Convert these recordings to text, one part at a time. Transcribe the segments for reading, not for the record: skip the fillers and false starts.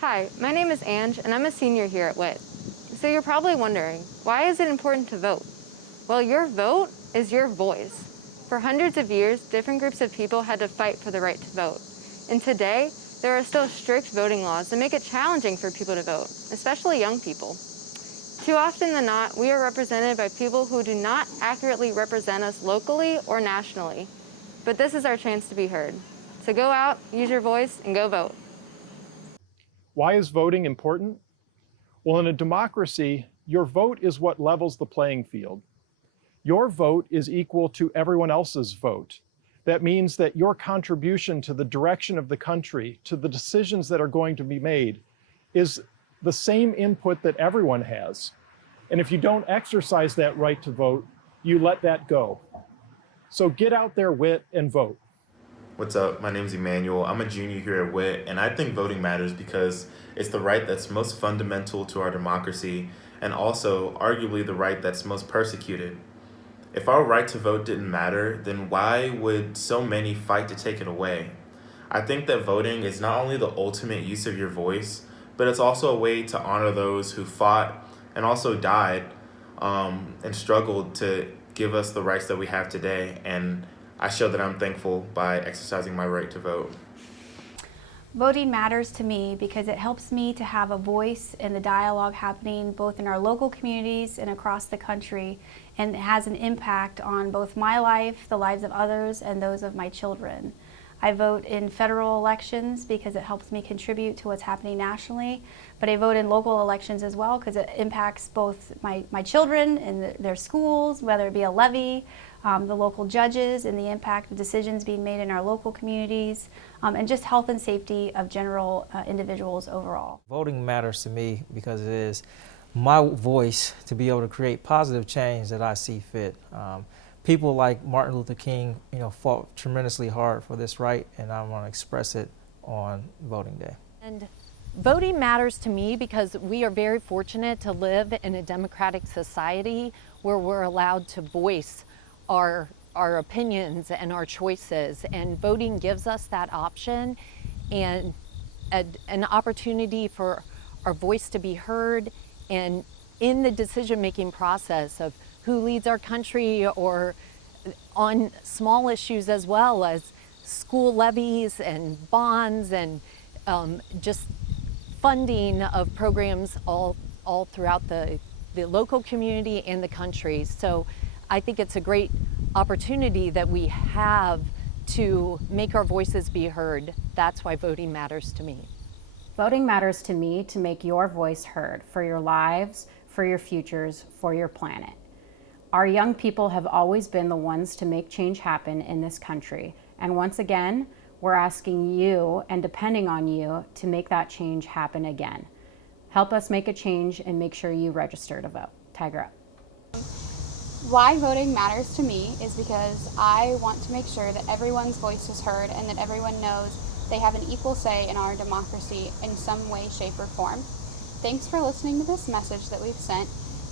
Hi, my name is Ange, and I'm a senior here at Witt. So you're probably wondering, why is it important to vote? Well, your vote is your voice. For hundreds of years, different groups of people had to fight for the right to vote. And today, there are still strict voting laws that make it challenging for people to vote, especially young people. Too often than not, we are represented by people who do not accurately represent us locally or nationally. But this is our chance to be heard. So go out, use your voice, and go vote. Why is voting important? Well, in a democracy, your vote is what levels the playing field. Your vote is equal to everyone else's vote. That means that your contribution to the direction of the country, to the decisions that are going to be made, is the same input that everyone has. And if you don't exercise that right to vote, you let that go. So get out there, Witt, and vote. What's up? My name's Emmanuel. I'm a junior here at Witt, and I think voting matters because it's the right that's most fundamental to our democracy and also arguably the right that's most persecuted. If our right to vote didn't matter, then why would so many fight to take it away? I think that voting is not only the ultimate use of your voice, but it's also a way to honor those who fought and also died and struggled to give us the rights that we have today. And I show that I'm thankful by exercising my right to vote. Voting matters to me because it helps me to have a voice in the dialogue happening both in our local communities and across the country, and it has an impact on both my life, the lives of others, and those of my children. I vote in federal elections because it helps me contribute to what's happening nationally, but I vote in local elections as well because it impacts both my children and their schools, whether it be a levy, the local judges, and the impact of decisions being made in our local communities, and just health and safety of general individuals overall. Voting matters to me because it is my voice to be able to create positive change that I see fit. People like Martin Luther King, fought tremendously hard for this right, and I want to express it on voting day. And voting matters to me because we are very fortunate to live in a democratic society where we're allowed to voice our opinions and our choices, and voting gives us that option and an opportunity for our voice to be heard, and in the decision-making process of who leads our country, or on small issues as well as school levies and bonds and just funding of programs all throughout the local community and the country. So I think it's a great opportunity that we have to make our voices be heard. That's why voting matters to me. Voting matters to me to make your voice heard for your lives, for your futures, for your planet. Our young people have always been the ones to make change happen in this country. And once again, we're asking you and depending on you to make that change happen again. Help us make a change and make sure you register to vote. Tiger up. Why voting matters to me is because I want to make sure that everyone's voice is heard and that everyone knows they have an equal say in our democracy in some way, shape, or form. Thanks for listening to this message that we've sent,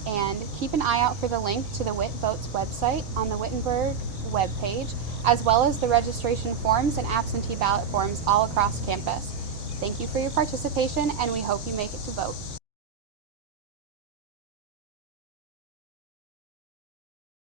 and keep an eye out for the link to the Witt Votes website on the Wittenberg webpage, as well as the registration forms and absentee ballot forms all across campus. Thank you for your participation, and we hope you make it to vote.